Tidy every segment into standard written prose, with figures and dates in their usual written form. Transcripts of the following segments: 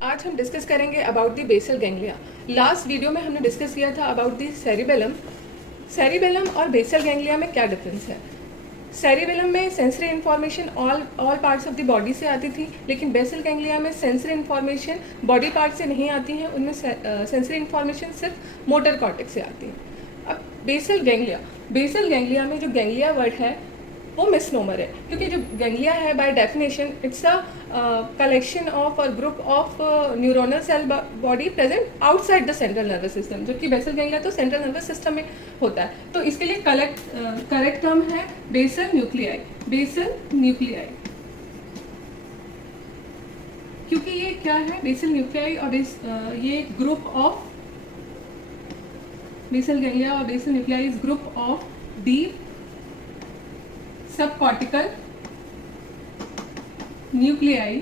आज हम डिस्कस करेंगे about the basal ganglia. Last video में हमने डिस्कस किया था अबाउट द सेरिबेलम। सेरिबेलम और बेसल गैंग्लिया में क्या डिफरेंस है। सेरिबेलम में sensory information all parts of the body से आती थी, लेकिन बेसल गैंग्लिया में सेंसरी इन्फॉर्मेशन बॉडी पार्ट से नहीं आती हैं, उनमें सेंसरी इन्फॉर्मेशन सिर्फ मोटर कॉर्टेक्स से आती है। अब बेसल गैंग्लिया में जो गैंग्लिया वर्ड है वो मिसनोमर है, क्योंकि जो गैंग्लिया है by definition it's a collection of और group of neuronal cell body present outside the central nervous system, जबकि बेसल गैंग्लिया तो सेंट्रल नर्वस सिस्टम में होता है। तो इसके लिए करेक्ट टर्म है बेसल न्यूक्लियाई। बेसल न्यूक्लियाई, क्योंकि ये क्या है, बेसल न्यूक्लियाई और ये ग्रुप ऑफ बेसल गैंग्लिया और basal nuclei is group of deep subcortical nuclei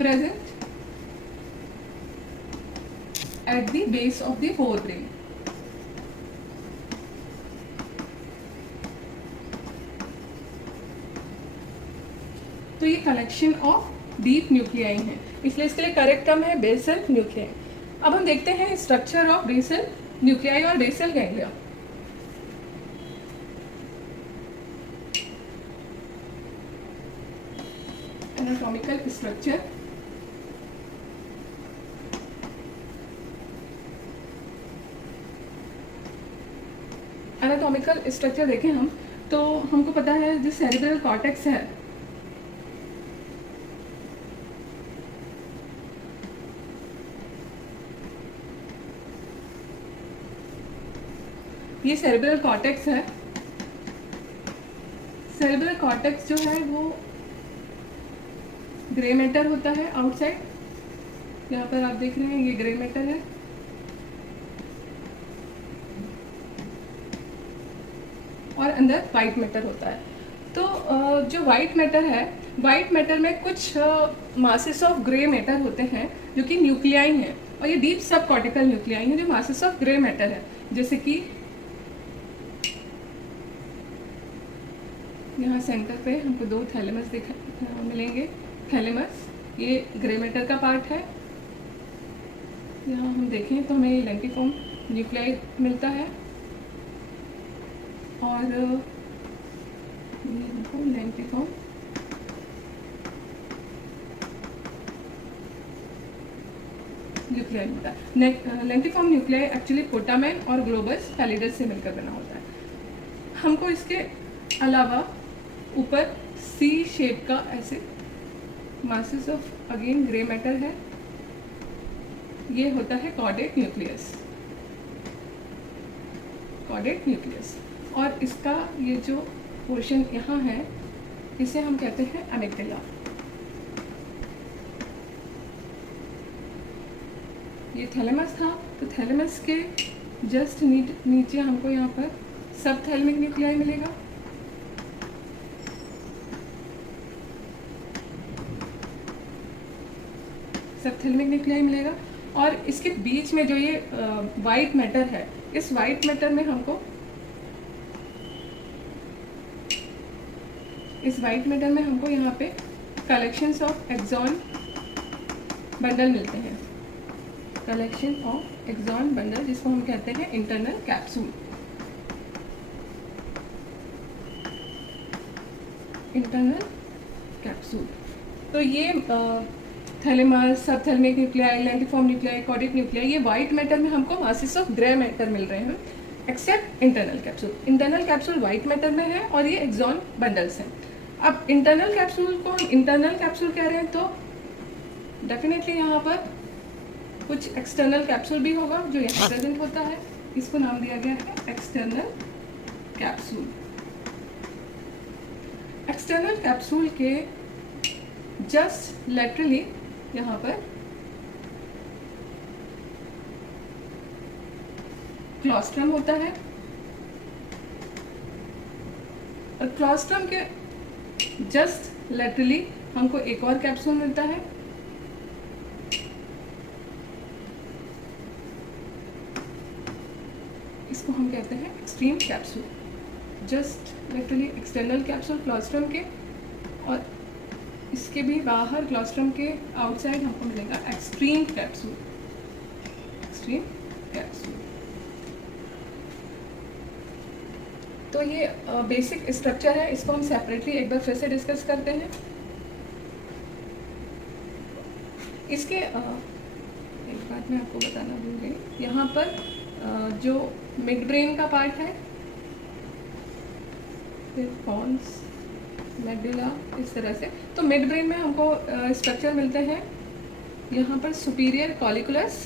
present at the base of the forebrain. तो ये कलेक्शन ऑफ डीप न्यूक्लियाई है, इसलिए इसके लिए करेक्ट टर्म है बेसल न्यूक्लियाई। अब हम देखते हैं स्ट्रक्चर ऑफ बेसल न्यूक्लियाई और basal ganglia. Anatomical structure. Anatomical structure देखें हम तो हमको पता है जो सेरिब्रल कॉर्टेक्स है ये सेरिब्रल कॉर्टेक्स है। सेरिब्रल कॉर्टेक्स जो है वो ग्रे मैटर होता है आउटसाइड, यहाँ पर आप देख रहे हैं ये ग्रे मैटर है, और अंदर वाइट मैटर होता है। तो जो वाइट मैटर है, वाइट मैटर में कुछ मासेस ऑफ ग्रे मैटर होते हैं जो कि न्यूक्लियाई हैं, और ये डीप सब कॉर्टिकल न्यूक्लियाई हैं जो मासेस ऑफ ग्रे मैटर है। जैसे कि यहाँ सेंटर पे हमको दो थैलेमस मिलेंगे। थैलेमस ये ग्रे मैटर का पार्ट है। यहाँ हम देखें तो हमें लेंटिफॉर्म न्यूक्लियाई मिलता है, और लेंटिफॉर्म न्यूक्लियाई मिलता है। लेंटिफॉर्म न्यूक्लियाई एक्चुअली पोटामेन और ग्लोबस पैलिडस से मिलकर बना होता है। हमको इसके अलावा ऊपर सी शेप का ऐसे masses of again grey matter है, ये होता है कॉर्डेट न्यूक्लियस। कॉर्डेट न्यूक्लियस, और इसका ये जो पोर्शन यहाँ है इसे हम कहते हैं एमिग्डाला। ये थैलेमस था, तो थैलेमस के जस्ट नीचे हमको यहाँ पर सब थैलेमिक न्यूक्लियाई मिलेगा। सब थैलेमिक न्यूक्लियाई मिलेगा, और इसके बीच में जो ये वाइट मैटर है, इस वाइट मैटर में हमको यहाँ पे कलेक्शंस ऑफ एक्सॉन बंडल मिलते हैं। कलेक्शन ऑफ एक्सॉन बंडल, जिसको हम कहते हैं इंटरनल कैप्सूल। Internal capsule. तो ये thalamus, subthalamic nuclei, lentiform nuclei, caudate nuclei, ये वाइट मैटर में हमको मासेस ऑफ ग्रे मैटर मिल रहे हैं, except internal capsule. Internal capsule white matter में है और ये एक्सॉन बंडल्स हैं। अब इंटरनल कैप्सूल को हम इंटरनल कैप्सूल कह रहे हैं, तो डेफिनेटली यहाँ पर कुछ एक्सटर्नल कैप्सूल भी होगा जो यहाँ प्रेजेंट होता है, इसको नाम दिया गया है एक्सटर्नल कैप्सूल। एक्सटर्नल कैप्सूल के जस्ट लेटरली यहाँ पर क्लोस्ट्रम होता है, और क्लोस्ट्रम के जस्ट लेटरली हमको एक और कैप्सूल मिलता है। इसको हम कहते हैं extreme capsule. Just laterally external capsule claustrum के, और इसके भी बाहर क्लोस्ट्रम के आउटसाइड हमको मिलेगा एक्सट्रीम कैप्सूल, एक्सट्रीम कैप्सूल। तो ये बेसिक स्ट्रक्चर है, इसको हम सेपरेटली एक बार फिर से डिस्कस करते हैं। इसके एक बात मैं आपको बताना भूल गई, यहाँ पर जो मिड ब्रेन का पार्ट है, फिर पॉन्स, मेडुला, इस तरह से। तो मिड ब्रेन में हमको स्ट्रक्चर मिलते हैं यहाँ पर सुपीरियर कॉलिकुलस,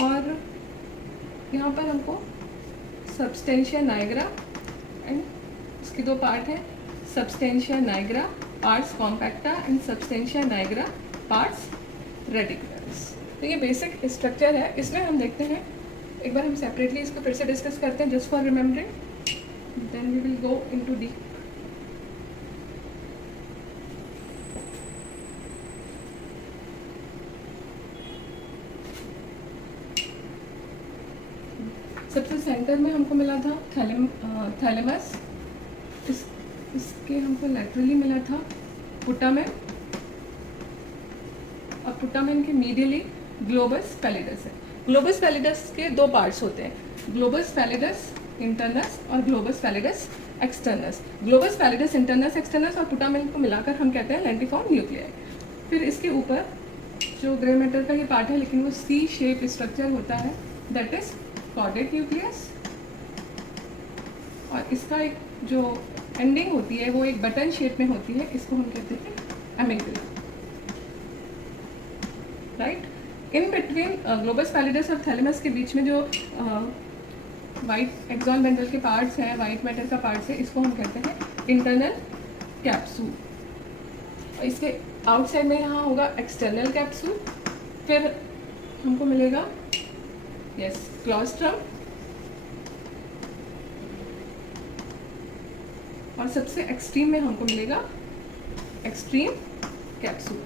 और यहाँ पर हमको सबस्टेंशिया नाइग्रा, एंड इसके दो पार्ट हैं, substantia nigra pars compacta and substantia nigra pars reticularis. तो ये बेसिक स्ट्रक्चर है। इसमें हम देखते हैं, एक बार हम सेपरेटली इसको फिर से डिस्कस करते हैं just for remembering, then we will go into deep. सबसे सेंटर में हमको मिला था थैलेमस, इसके हमको लैटरली मिला था पुटामेन, और पुटामेन के मीडियली ग्लोबस पैलिडस है। ग्लोबस पैलिडस के दो पार्ट्स होते हैं, ग्लोबस पैलिडस इंटरनस और globus pallidus एक्सटर्नस। Globus pallidus internus एक्सटर्नस और पुटामेन को मिलाकर हम कहते हैं लेंटिफॉर्म न्यूक्लियाई। फिर इसके ऊपर जो ग्रे मैटर का ये पार्ट है, लेकिन वो सी शेप स्ट्रक्चर होता है, दैट इज कॉर्डेट न्यूक्लियस, और इसका एक जो एंडिंग होती है वो एक बटन शेप में होती है, इसको हम कहते हैं एमिग्डला, right. In between globus pallidus और थैलेमस के बीच में जो वाइट एक्सॉन बेंडल के पार्ट्स हैं, वाइट मैटर का पार्ट्स है, इसको हम कहते हैं इंटरनल कैप्सूल। और इसके आउटसाइड में यहाँ होगा एक्सटर्नल कैप्सूल। फिर हमको मिलेगा क्लोस्ट्रम, और सबसे एक्सट्रीम में हमको मिलेगा एक्सट्रीम कैप्सूल।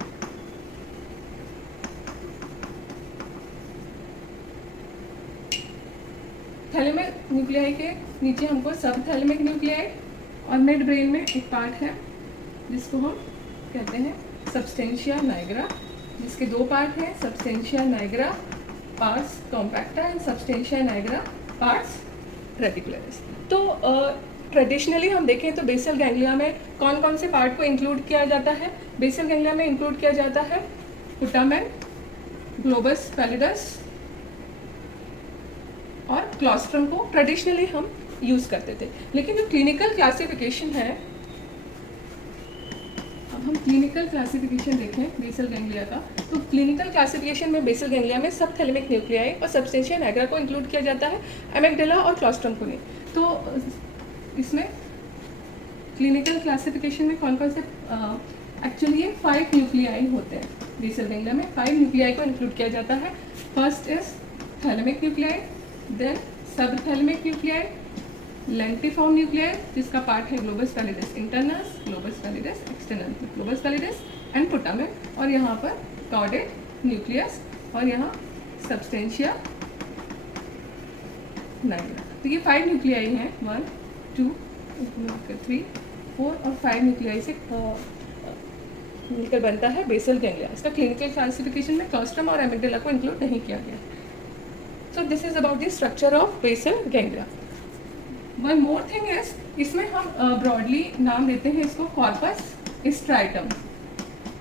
थैलेमिक न्यूक्लियाई के नीचे हमको सब थैलेमिक न्यूक्लियाई, और मिड ब्रेन में एक पार्ट है जिसको हम कहते हैं सबस्टेंशिया नाइग्रा, जिसके दो पार्ट हैं, substantia nigra pars compacta and substantia nigra pars reticularis. तो ट्रेडिशनली हम देखें तो बेसल गैंग्लिया में कौन कौन से पार्ट को इंक्लूड किया जाता है? बेसल गैंग्लिया में इंक्लूड किया जाता है पुटामेन, ग्लोबस पैलिडस और क्लोस्ट्रम को ट्रेडिशनली हम यूज़ करते थे। लेकिन जो क्लिनिकल क्लासिफिकेशन है, अब हम क्लिनिकल क्लासिफिकेशन देखें बेसल गैंग्लिया का, तो क्लिनिकल क्लासिफिकेशन में बेसल गैंग्लिया में सब थैलेमिक न्यूक्लियाई और सबस्टेंशिया नाइग्रा को इंक्लूड किया जाता है, एमिग्डाला और क्लोस्ट्रम को नहीं। तो इसमें क्लिनिकल क्लासिफिकेशन में कौन कौन से एक्चुअली ये 5 न्यूक्लियाई होते हैं। बेसल गैंग्लिया में 5 न्यूक्लियाई को इंक्लूड किया जाता है। First is thalamic nuclei, then subthalamic nuclei, lentiform nuclei जिसका पार्ट है globus pallidus internus, globus pallidus external, globus pallidus and putamen, और यहाँ पर कॉर्डेट न्यूक्लियस, और यहाँ सबस्टेंशिया नाइग्रा। तो ये 5 न्यूक्लियाई हैं, 1 2 3 4 और 5 न्यूक्लियाई से मिलकर बनता है बेसल गैंग्लिया। इसका क्लिनिकल क्लासिफिकेशन में क्लोस्ट्रम और एमिग्डाला को इंक्लूड नहीं किया गया। So this is about the structure of basal ganglia. One more thing is, इसमें हम ब्रॉडली नाम देते हैं इसको कॉर्पस स्ट्राइटम।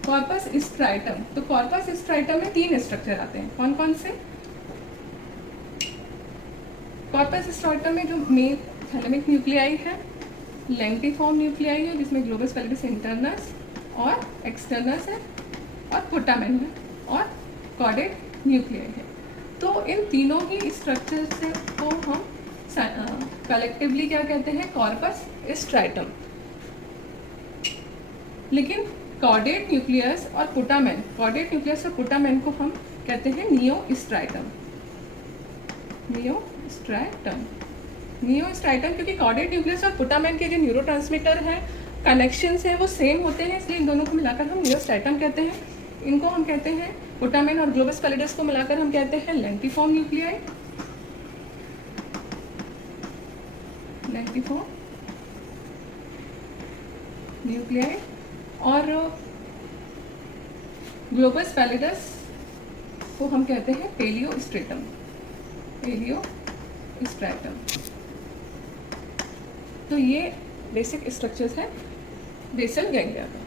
कॉर्पस स्ट्राइटम, तो कॉर्पस स्ट्राइटम में 3 स्ट्रक्चर आते हैं। कौन कौन से? कॉर्पस स्ट्राइटम में जो मेन थैलेमिक न्यूक्लियाई है, लेंटिफॉर्म न्यूक्लियाई है जिसमें ग्लोबस पैलिडस इंटरनस और एक्सटर्नस है, और पुटामेन है, और कॉर्डेट न्यूक्लियाई है। तो इन तीनों ही स्ट्रक्चर से को हम कलेक्टिवली क्या कहते हैं? Corpus striatum. लेकिन कॉर्डेट न्यूक्लियस और पुटामेन, कॉर्डेट न्यूक्लियस और पुटामेन को हम कहते हैं नियोस्ट्राइटम। नियोस्ट्राइटम, नियोस्ट्राइटम क्योंकि कॉर्डेट न्यूक्लियस और पुटामेन के जो न्यूरोट्रांसमीटर हैं, कनेक्शंस हैं, वो सेम होते हैं, इसलिए इन दोनों को मिलाकर हम नियोस्ट्राइटम कहते हैं। इनको हम कहते हैं, पुटामेन और ग्लोबस पैलिडस को मिलाकर हम कहते हैं लेंटिफॉर्म न्यूक्लियाई, लेंटिफॉर्म न्यूक्लियाई। और ग्लोबस पैलिडस को हम कहते हैं पेलियो स्ट्रेटम, पेलियो स्ट्रेटम। तो ये बेसिक स्ट्रक्चर्स है बेसल गैंग्लिया का।